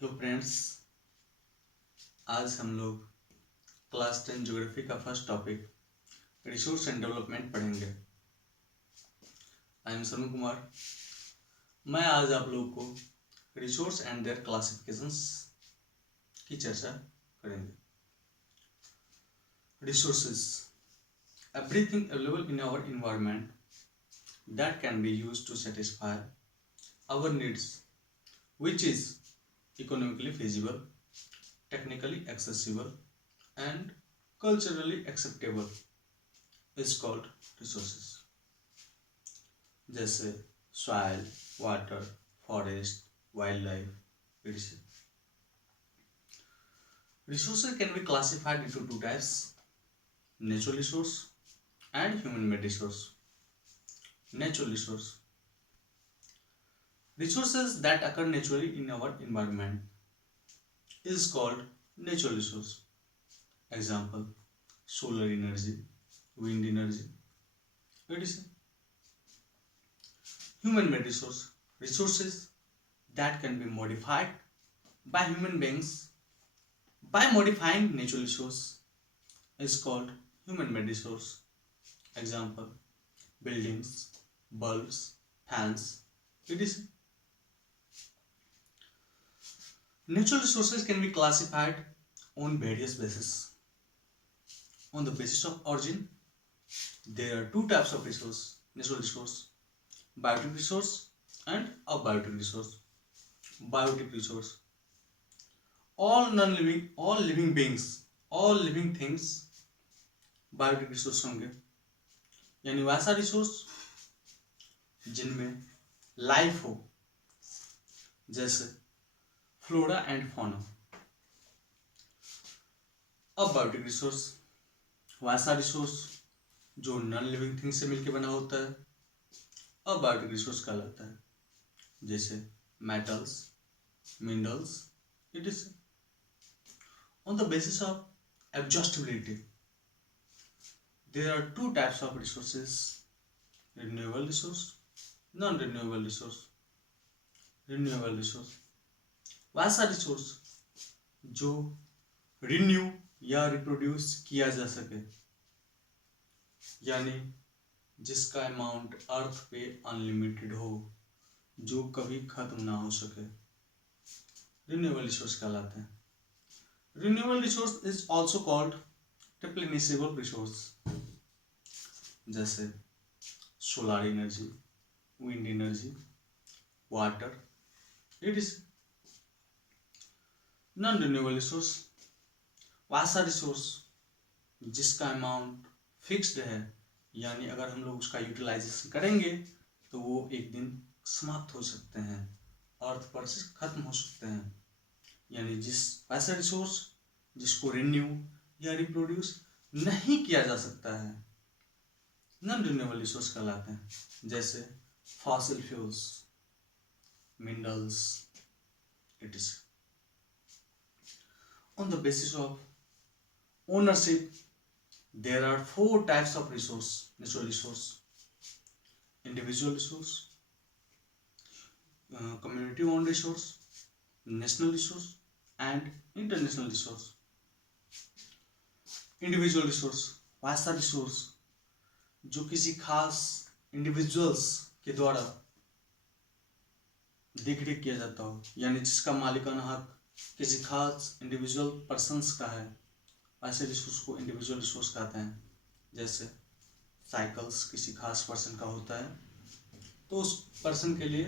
Hello friends. आज हम लोग क्लास 10 ज्योग्राफी का first topic resource and development पढ़ेंगे। I am Sanu Kumar. मैं आज आप लोगों को रिसोर्स एंड देयर क्लासिफिकेशंस की चर्चा करेंगे। Resources, everything available in our environment that can be used to satisfy our needs, which is economically feasible, technically accessible, and culturally acceptable is called resources. जैसे soil, water, forest, wild life etc. Resources can be classified into two types: natural resource and human made resource. Natural resource, resources that occur naturally in our environment, is called natural resource. Example: solar energy, wind energy etc. Human made resource, resources that can be modified by human beings by modifying natural resource, is called human made resource. Example: buildings, bulbs, fans etc. Natural resources can be classified on various bases. On the basis of origin, there are two types of resource: natural resource, biotic resource, and abiotic resource. Biotic resource, all living beings, all living things biotic resource होंगे, यानी वैसा resource जिनमें life हो, जैसे flora and fauna. अब biotic resource वैसा resource जो non living thing से मिलकर बना होता है. अब बायोटिक रिसोर्स कहलाता है, जैसे metals, minerals etc. On the basis of exhaustibility, there are two types of resources: renewable resource, non-renewable resource. renewable resource, वैसा रिसोर्स जो रिन्यू या रिप्रोड्यूस किया जा सके, यानी जिसका अमाउंट अर्थ पे अनलिमिटेड हो, जो कभी खत्म ना हो सके, रिन्यूएबल रिसोर्स कहलाते हैं. Renewable resource is also called replenishable resource, जैसे solar energy, wind energy, water etc. Non renewable resource, वैसा रिसोर्स जिसका अमाउंट फिक्स्ड है, यानी अगर हम लोग उसका यूटिलाइजेशन करेंगे तो वो एक दिन समाप्त हो सकते हैं, अर्थ पर से खत्म हो सकते हैं. यानी ऐसा रिसोर्स जिसको रिन्यू या रिप्रोड्यूस नहीं किया जा सकता है, नॉन रिन्यूएबल रिसोर्स कहलाते हैं, जैसे fossil fuels, minerals etc. On the basis of ownership, there are four types of resource: natural resource, individual resource, community owned resource, national resource, and international resource. Individual resource, वैसा resource जो किसी खास individuals के द्वारा देख रेख किया जाता हो, यानी जिसका मालिकाना हक किसी खास इंडिविजुअल पर्सन्स का है, ऐसे रिसोर्स को इंडिविजुअल रिसोर्स कहते हैं. जैसे साइकिल्स किसी खास पर्सन का होता है, तो उस पर्सन के लिए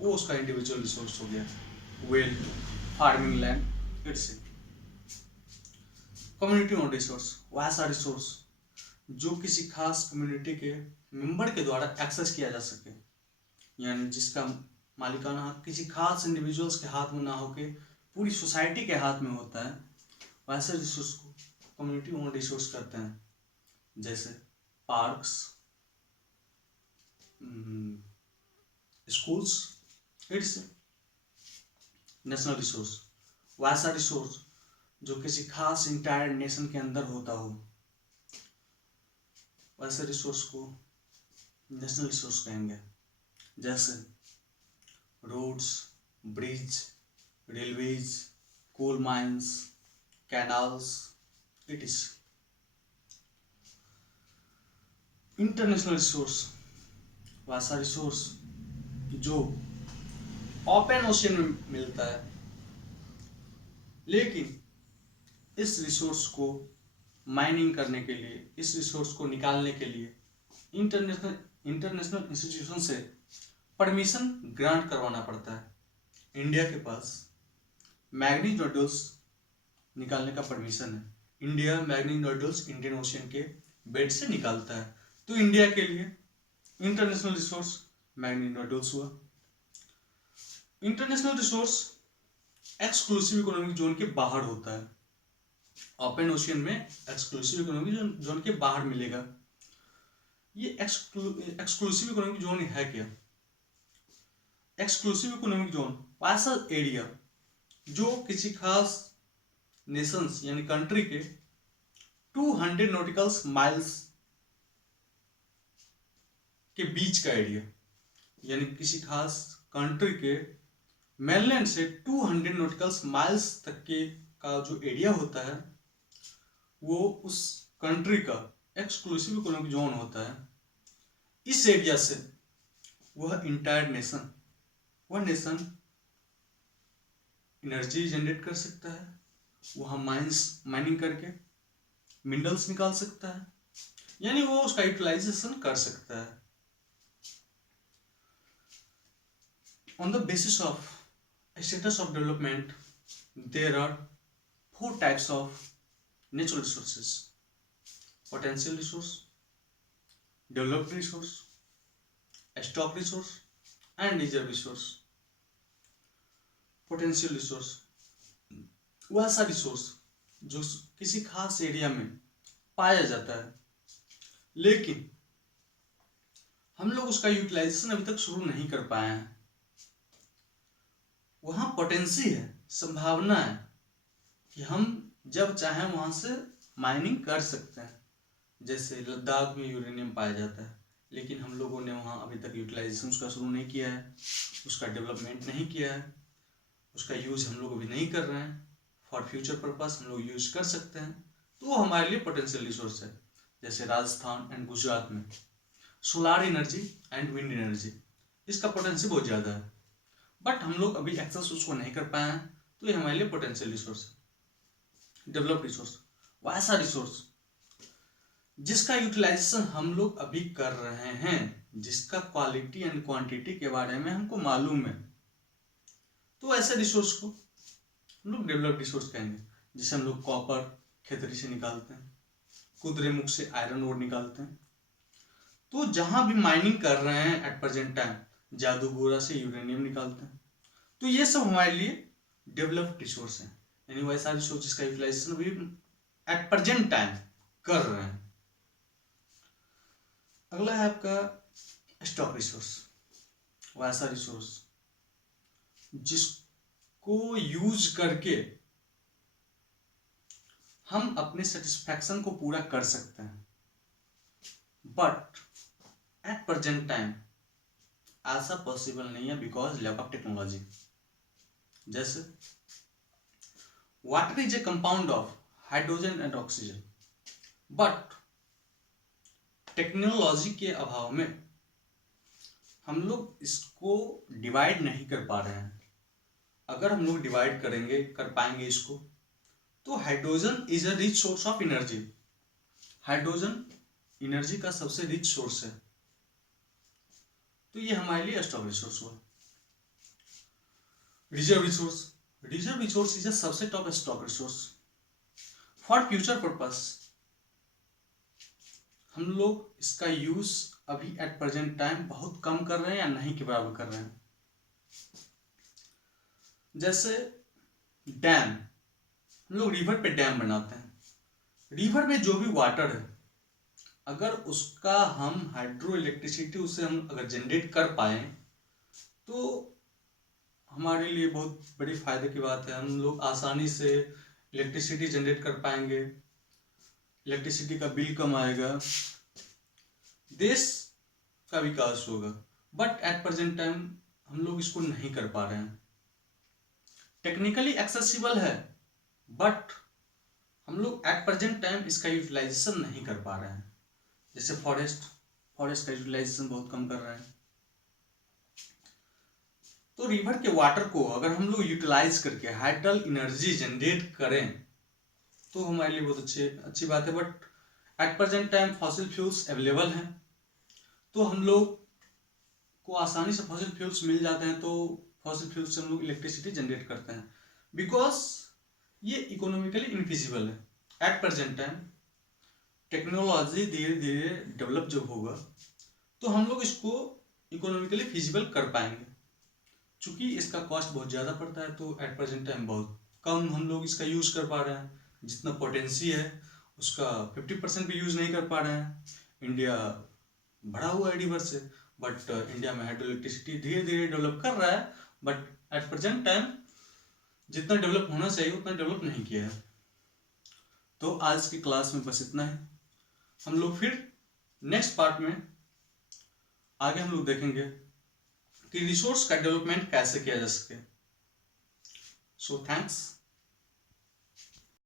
वो उसका इंडिविजुअल रिसोर्स हो गया. Well, farming land etc. Community own resource, वैसा रिसोर्स जो किसी खास कम्युनिटी के मेंबर के द्वारा एक्सेस किया जा सके, यानी जिसका मालिकाना हक किसी खास इंडिविजुअल्स के हाथ में ना होके पूरी सोसाइटी के हाथ में होता है, वैसे रिसोर्स को कम्युनिटी ओन रिसोर्स करते हैं. जैसे parks, schools etc. National resource, वैसा रिसोर्स जो किसी खास इंटायर नेशन के अंदर होता हो, वैसे रिसोर्स को नेशनल रिसोर्स कहेंगे. जैसे roads, bridge, railways, coal mines, canals, etc. International resource, वैसा रिसोर्स जो ओपन ओशियन में मिलता है, लेकिन इस रिसोर्स को माइनिंग करने के लिए, इस रिसोर्स को निकालने के लिए इंटरनेशनल इंटरनेशनल इंस्टीट्यूशन से परमिशन ग्रांट करवाना पड़ता है। इंडिया के पास मैग्नीज नोडल्स निकालने का परमिशन है। India manganese nodules Indian ocean के बेड से निकालता है, तो इंडिया के लिए इंटरनेशनल रिसोर्स मैग्नीज नोडल्स हुआ। International resource exclusive economic zone के बाहर होता है। ओपन ओशियन में एक्सक्लूसिव इकोनॉमिक जोन के बाहर मिलेगा। ये एक्सक्लूसिव इकोनॉमिक जोन है क्या? एक्सक्लूसिव इकोनॉमिक जोन वैसा एरिया जो किसी खास नेशंस यानी कंट्री के 200 नॉटिकल माइल्स के बीच का एरिया, यानी किसी खास कंट्री के मेनलैंड से 200 नॉटिकल माइल्स तक के का जो एरिया होता है वो उस कंट्री का एक्सक्लूसिव इकोनॉमिक जोन होता है। इस एरिया से वह इंटायर नेशन, वह नेशन एनर्जी जनरेट कर सकता है, वहाँ माइनिंग करके मिनरल्स निकाल सकता है, यानी वो उसका यूटिलाइजेशन कर सकता है। On the basis of status of development, there are 4 types of natural resources: potential resource, developed resource, stock resource and reserve resource. Potential resource वैसा रिसोर्स जो किसी खास एरिया में पाया जाता है, लेकिन हम लोग उसका यूटिलाइजेशन अभी तक शुरू नहीं कर पाए हैं। वहां पोटेंसी है, संभावना है कि हम जब चाहें वहां से माइनिंग कर सकते हैं। जैसे लद्दाख में यूरेनियम पाया जाता है, लेकिन हम लोगों ने वहां अभी तक यूटिलाइजेशन उसका शुरू नहीं किया है, उसका डेवलपमेंट नहीं किया है, उसका यूज हम लोग अभी नहीं कर रहे हैं। फॉर फ्यूचर पर्पस हम लोग यूज कर सकते हैं, तो वो हमारे लिए पोटेंशियल रिसोर्स है। जैसे राजस्थान एंड गुजरात में solar energy and wind energy, इसका पोटेंशियल बहुत ज़्यादा है, बट हम लोग अभी एक्सेस उसको नहीं कर पाए हैं, तो ये हमारे लिए पोटेंशियल रिसोर्स है। डेवलप रिसोर्स वैसा रिसोर्स जिसका यूटिलाइजेशन हम लोग अभी कर रहे हैं, जिसका क्वालिटी एंड क्वांटिटी के बारे में हमको मालूम है, तो ऐसे रिसोर्स को हम लोग डेवलप्ड रिसोर्स कहेंगे। जैसे हम लोग कॉपर खेतरी से निकालते हैं, कुद्रेमुख से आयरन ओर निकालते हैं। तो जहां भी माइनिंग कर रहे हैं एट प्रेजेंट टाइम, जादूगोरा से यूरेनियम निकालते हैं, तो ये सब हमारे लिए डेवलप्ड रिसोर्स है, यानी वैसा रिसोर्स जिसका यूटिलाइजेशन अभी एट प्रेजेंट टाइम कर रहे हैं। अगला है आपका स्टॉक रिसोर्स, वैसा रिसोर्स जिसको यूज करके हम अपने सेटिस्फैक्शन को पूरा कर सकते हैं, बट एट प्रेजेंट टाइम ऐसा पॉसिबल नहीं है बिकॉज लैक ऑफ टेक्नोलॉजी। जैसे water is a compound of hydrogen and oxygen, but technology के अभाव में हम लोग इसको डिवाइड नहीं कर पा रहे हैं। अगर हम लोग डिवाइड करेंगे, कर पाएंगे इसको, तो hydrogen is a rich source of energy. Hydrogen energy का सबसे रिच सोर्स है, तो ये हमारे लिए स्टॉक रिसोर्स हुआ। Reserve resource, reserve resource is a subset of stock resource. For future purpose हम लोग इसका यूज अभी एट प्रेजेंट टाइम बहुत कम कर रहे हैं या नहीं के बराबर कर रहे हैं। जैसे डैम, हम लोग रिवर पे डैम बनाते हैं, रिवर में जो भी वाटर है, अगर उसका हम हाइड्रो इलेक्ट्रिसिटी उससे हम अगर जनरेट कर पाए तो हमारे लिए बहुत बड़ी फायदे की बात है। हम लोग आसानी से इलेक्ट्रिसिटी जनरेट कर पाएंगे, इलेक्ट्रिसिटी का बिल कम आएगा, देश का विकास होगा। बट एट प्रेजेंट टाइम हम लोग इसको नहीं कर पा रहे हैं। टेक्निकली एक्सेसिबल है, बट हम लोग एट प्रेजेंट टाइम इसका यूटिलाइजेशन नहीं कर पा रहे हैं। जैसे फॉरेस्ट का यूटिलाइजेशन बहुत कम कर रहे हैं। तो रिवर के वाटर को अगर हम लोग यूटिलाइज करके हाइड्रल एनर्जी जनरेट करें तो हमारे लिए बहुत अच्छी बात है। But at present time fossil fuels available हैं, तो हम लोग को आसानी से फॉसिल फ्यूल्स मिल जाते हैं, तो फॉसिल फ्यूल्स से हम लोग इलेक्ट्रिसिटी जनरेट करते हैं। बिकॉज ये इकोनॉमिकली इनफिजिबल है एट प्रेजेंट टाइम। टेक्नोलॉजी धीरे धीरे डेवलप जब होगा तो हम लोग इसको इकोनॉमिकली फिजिबल कर पाएंगे। चूंकि इसका कॉस्ट बहुत ज़्यादा पड़ता है, तो एट प्रेजेंट टाइम बहुत कम हम लोग इसका यूज़ कर पा रहे हैं। जितना पोटेंसी है उसका 50% भी यूज़ नहीं कर पा रहे हैं। इंडिया भरा हुआ है रिवर से, बट इंडिया में हाइड्रो इलेक्ट्रिसिटी धीरे धीरे डेवलप कर रहा है, बट एट प्रेजेंट टाइम जितना डेवलप होना चाहिए उतना डेवलप नहीं किया है। तो आज की क्लास में बस इतना है। हम लोग फिर नेक्स्ट पार्ट में आगे हम लोग देखेंगे कि रिसोर्स का डेवलपमेंट कैसे किया जा सके। So thanks.